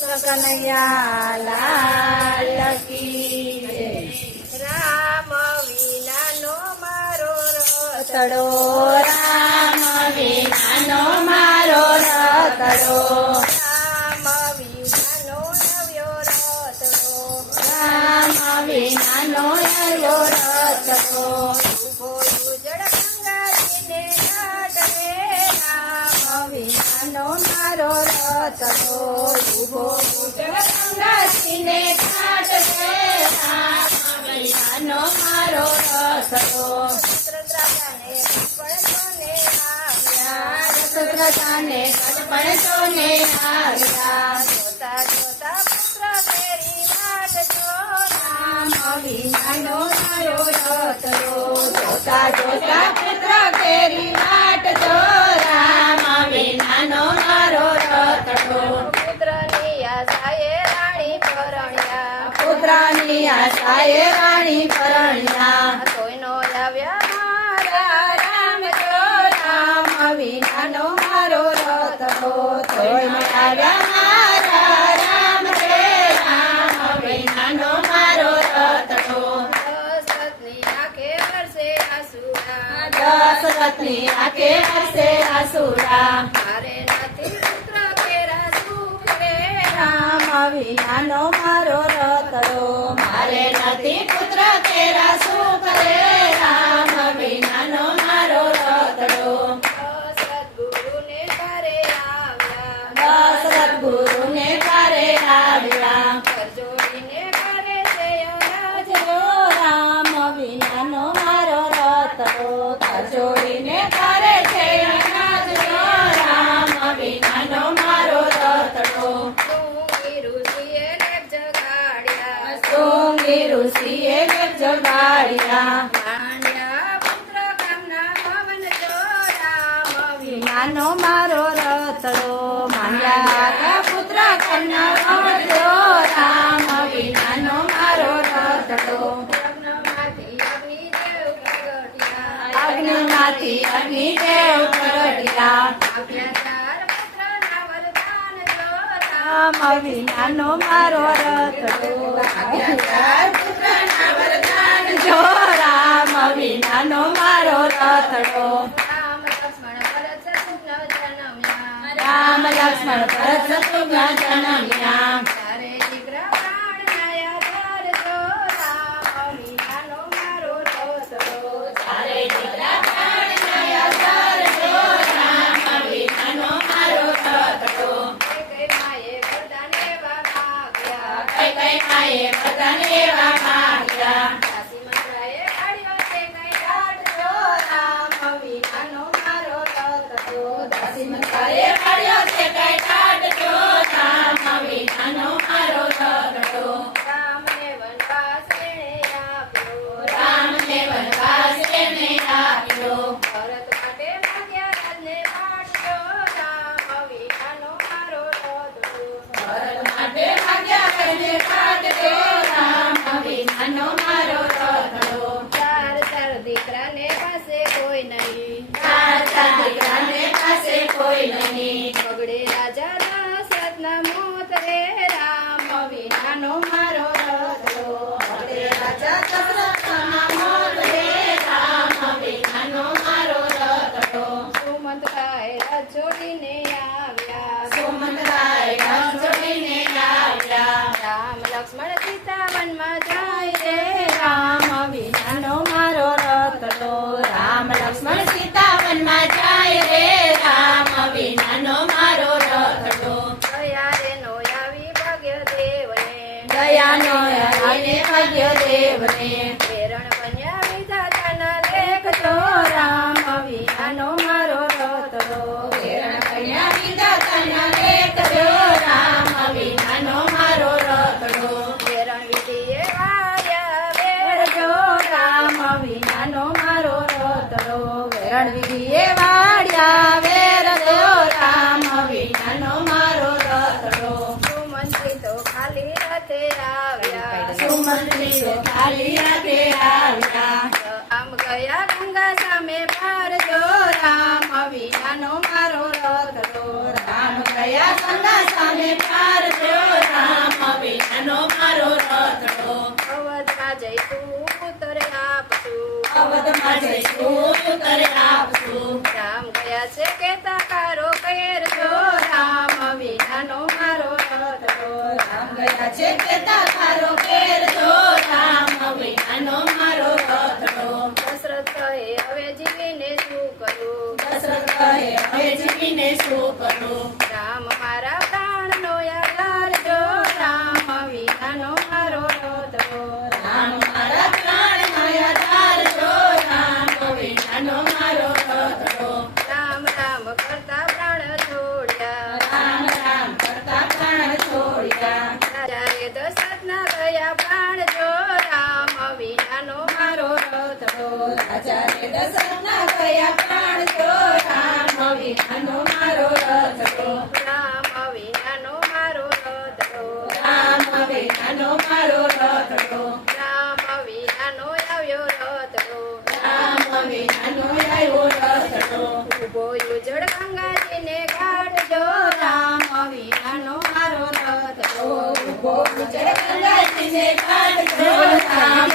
કનૈયા લાલ કી જય। રામ વિનાનો મારો રતડો રામ વિનાનો મારો રતડો રામ વિનાનો નવ્યો રતડો રામ વિનાનો નવ્યો રતડો ઉભો ઉજળ ગંગાજીને ઘાટે રામ વિનાનો મારો રતડો ઉભો ઉજળ ગંગાજીને ઘાટ છે રામ વિનાનો મારો રતડો રાજાને પડતોને આવ્યા રતરાજાને કડપણ સોને આવ્યા જોતા જોતા પુત્ર ફેરી વાટ જો રામ વિનાનો મારો રતડો જોતા જોતા પુત્ર ફેરી વાટ જો રામ વિનાનો મારો રતડો પુત્રની આશાએ રાણી પરણ્યા પુત્રની આશાએ રાણી પરણ્યા તોયનો આવ્યા મારા રામ જો રામ વિનાનો મારો રતડો તોય આવ્યા મારા રામ રે રામ વિનાનો મારો રતડો દશરથની આંખે વરસે આંસુડા દશરથની આંખે વરસે આસુરા મારે નથી પુત્ર કેરા સુખ રે રામ વિનાનો મારો રતડો મારે નથી પુત્ર કેરા સુખ રે રામ વિનાનો મારો રતડો દશરથ ગુરુને ઘરે આવ્યા દશરથ ગુરુને ઘરે આવ્યા કરજોડીને ઘરે છે અનાજ જો રામ વિનાનો મારો રતડો જોડીને કરે છે અનાજ જો રામ વિનાનો મારો રતડો ડુંગી ઋષિએ લેપ જગાડ્યા સોંગી ઋષિએ લેપ જગાડ્યા માંડ્યા પુત્ર કામના પવન જો રામ વિનાનો મારો રતડો માંડ્યા પુત્ર કન્યા ભવજો રામ વિનાનો મારો રતડો અગ્નિમાંથી અગ્નિદેવ પ્રગટ્યા અગ્નિમાંથી અગ્નિદેવ પ્રગટ્યા આપ્યા ચાર પુત્રના વરદાન જો રામ વિનાનો મારો રતડો ચાર પુત્રના વરદાન જો રામ વિનાનો મારો રતડો રામ લક્ષ્મણ ભરત શત્રુઘ્ન જન્મ્યા રામ લક્ષ્મણ ભરત શત્રુઘ્ન જન્મ્યા ચારે દીકરા પ્રાણના આધાર જો રામ વિનાનો મારો રતડો ચારે દીકરા પ્રાણના આધાર જો રામ વિનાનો મારો રતડો કઈ માએ વરદાન એવા માગ્યા કઈ કઈ માએ વરદાન એવા માગ્યા દાસી મંત્રાએ કાઢ્યો તે કઈ ઘાટ જો રામ વિનાનો મારો રતડો દાસી મંત્રાએ કાઢ્યો છે કઈ ટાટ જો રામ વિનાનો મારો રતડો રામને વનવાસ એણે આપ્યો રામને વનવાસ એને આપ્યો ભરત માટે માગ્યા રાજને પાઠ જો રામ વિનાનો મારો રતડો ભરત માટે ભાગ્યા કરીને ટાટ જો રામ વિનાનો મારો રતડો ચાર ચાર દીકરાને પાસે કોઈ નહીં ચાર ચાર દીકરાને પાસે કોઈ નહીં બગડે રાજા દશરથના મોત રે રામ વિનાનો મારો રતડો હરે રાજા દશરથના મોત રે રામ વિનાનો મારો રતડો સુમંતરાય જોડીને આવ્યા સુમંતરાય જોડીને આવ્યા રામ લક્ષ્મણ સીતા વનમાં જાય રે રામ વિનાનો મારો રતડો રામ લક્ષ્મણ સીતા વનમાં જાય રે રામ વિનાનો મારો રતડો દયા રે નો આવી ભાગ્ય દેવને દયાનો આને ભાગ્ય દેવને પ્રેરણ બન્યા વિધાતાના લેખ તો રામ વિનાનો મારો રતડો વેરણ કન્યા વિધાતાના લેખ જો રામ વિનાનો મારો રતડો પ્રેરણ વિધિએ વાયા વેર વેરજો રામ વિનાનો મારો રતડો વેરણ વિધિએ વાળ્યા વેરજો રામ વિનાનો મારો રતડો સુમંત્રી તો ખાલી રથે આવ્યા સુમંત્રીઓ ખાલી હાથે આવ્યા આમ ગયા ગંગા સામે પાર જો રામ વિનાનો મારો રતડો રામ ગયા સંગા સામે પાર જો આજે શું ઉત્તર આપશું? રામ ગયા છે કેતા કારો કેર જો રામ વિનાનો મારો રથડો. રામ ગયા છે કેતા તારો કેર જો રામ વિનાનો મારો રથડો. દશરથ કહે હવે જીવીને શું કરું? દશરથ કહે હવે જીવીને શું કરું? રામ મારા પ્રાણનો આધાર જો રામ વિનાનો મારો રથડો. રામ મારા પ્રાણનો આધાર જો રામ વિનાનો મારો રથડો. રામ રામ કરતા પ્રાણ છોડ્યા. રામ રામ કરતા પ્રાણ છોડ્યા. રાજાએ દશરથના ગયા પ્રાણ જો રામ વિનાનો મારો રથડો. રાજાએ દશરથના ગયા પ્રાણ જો રામ વિનાનો મારો રથડો. રામ વિનાનો મારો રથડો. રામ વિનાનો મારો રથડો. રામ વિનાનો આવ્યો રથડો. રામ વિનાનો આવ્યો રથડો. ઉભો ઉજળ ગંગાજીને ઘાટ જો રામ વિનાનો મારો રથડો. ઉભો ઉજળ ગંગાજીને ઘાટ જો રામ